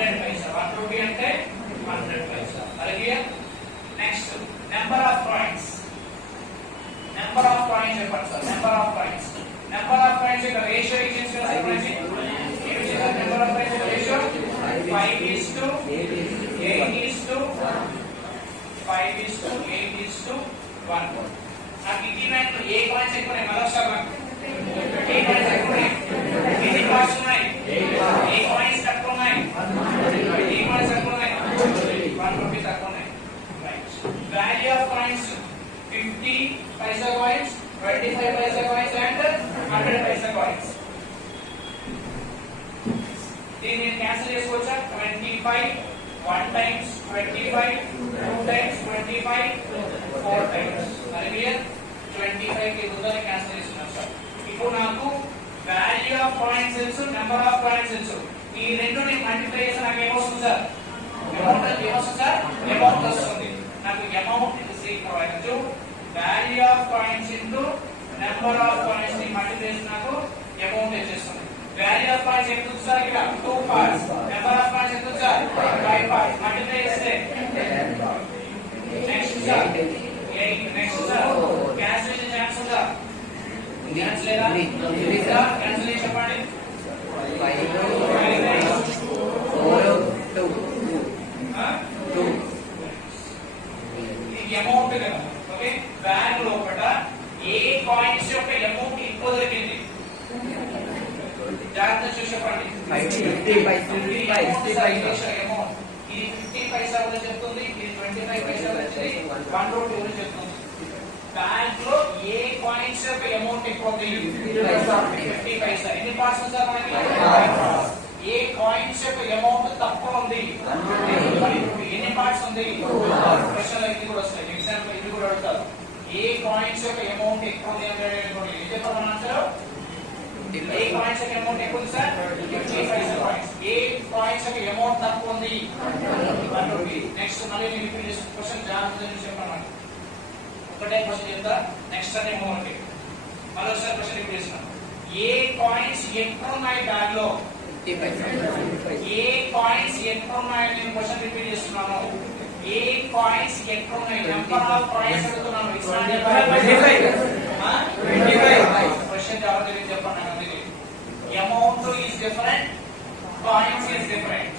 100 paisa. 1 rupee ante 100 paisa. Are next, number of coins. Number of coins చెప్పండి sir. Number of coins. Number of coins యొక్క ratio ఇచ్చేసి కదా sir మనకి. ఏమి చేయాలి? Number of coins యొక్క రేషియో 5:8:1. నాకు ఇంటిమెంట్ ఏ కాయిన్స్ ఎక్కువ ఉన్నాయి మరోసారి నాకు ఏ కాయిన్స్ ఎక్కువ ఉన్నాయి, ఎన్ని కాయిన్స్ ఉన్నాయి, ఏ కాయిన్స్ తక్కువ ఉన్నాయి, ఏ కాయిన్స్ తక్కువ ఉన్నాయి, 1 రూపీ తక్కువ ఉన్నాయి. Value of coins 50 paisa coins, 25 paisa coins and 100 paisa coins. దీన్ని క్యాన్సిల్ చేసుకోవచ్చా? 25 1 times 25, 2 times 25, 4 times. మరి 25 కి ముందర క్యాన్సిల్ చేస్తున్నాం సార్. ఇప్పుడు నాకు వాల్యూ ఆఫ్ కాయిన్స్ తెలుసు, నెంబర్ ఆఫ్ కాయిన్స్ తెలుసు. ఈ రెండు ని మల్టిప్లై చేస్తే నాకు ఏమొస్తుంది సార్? అమౌంట్ ఏమొస్తుంది సార్? అమౌంట్ వస్తుంది. నాకు amount is equal to value of coins into number of coins ని మల్టిప్లై చేస్తే నాకు అమౌంట్ వచ్చేస్తుంది. వాల్యూ ఆఫ్ కాయిన్స్ ఎంత ఉంది సార్? ఇక్కడ 2 parts. నెంబర్ ఆఫ్ కాయిన్స్ ఎంత ఉంది సార్? 5 parts. మల్టిప్లై చేస్తే next sir 8. Next sir cancellation chance ఉందా? ఛాన్స్ లేదా? క్యాన్సిలేషన్ చెప్పండి. 5 4 2 ఇది అమౌంట్ కదా. ఓకే, బ్యాగ్ లోపల ఏ కాయిన్స్ యొక్క అమౌంట్ ఎక్కువ దొరికింది జాగ్రత్త చూసి చెప్పండి. 50 paisa అమౌంట్ ఇది 50 పైసా గురించి చెప్తుంది, ఇది 25 పైసా గురించి 1 రూపీ గురించి చెప్తుంది. బ్యాంక్ లో ఏ కాయిన్స్ యొక్క అమౌంట్ ఎక్కువ ఉంది? 50 పైసా. ఎన్ని పార్ట్స్ ఉంది సార్ మనకి? ఏ కాయిన్స్ యొక్క అమౌంట్ తక్కువ ఉంది? 1 రూపీ. ఎన్ని పార్ట్స్ ఉంది? క్వశ్చన్ ఇది కూడా వస్తాయి, ఎగ్జాంపుల్ ఇది కూడా అడుగుతారు. ఏ కాయిన్స్ యొక్క అమౌంట్ ఎక్కువ ఉంది అంటే ఏం చెప్పాలి ఆన్సర్? ఏ కాయిన్స్ యొక్క అమౌంట్ ఎక్కువ ఉంది సార్? 50 పైసా కాయిన్స్. ఏ కాయిన్స్ యొక్క అమౌంట్ తక్కువ ఉంది? 1 రూపీ. నెక్స్ట్ మళ్ళీ నేను రిపీట్ చేసిన క్వశ్చన్ జాగ్రత్తగా చెప్పాను. ఒకటే క్వశ్చన్ చెప్తా, నెక్స్ట్ అనే అమౌంట్ మరోసారి క్వశ్చన్ రిపీట్ చేస్తున్నాను. ఏ కాయిన్స్ ఎక్కువ ఉన్నాయి బ్యాగ్ లో? 50 paisa. ఏ కాయిన్స్ ఎక్కువ ఉన్నాయని నేను క్వశ్చన్ రిపీట్ చేస్తున్నాను. ఏ కాయిన్స్ ఎక్కువ ఉన్నాయి? నెంబర్ ఆఫ్ కాయిన్స్ అడుగుతున్నాను. It's not 25. క్వశ్చన్ జవాబు చెప్పండి. Amount is different, coins is different.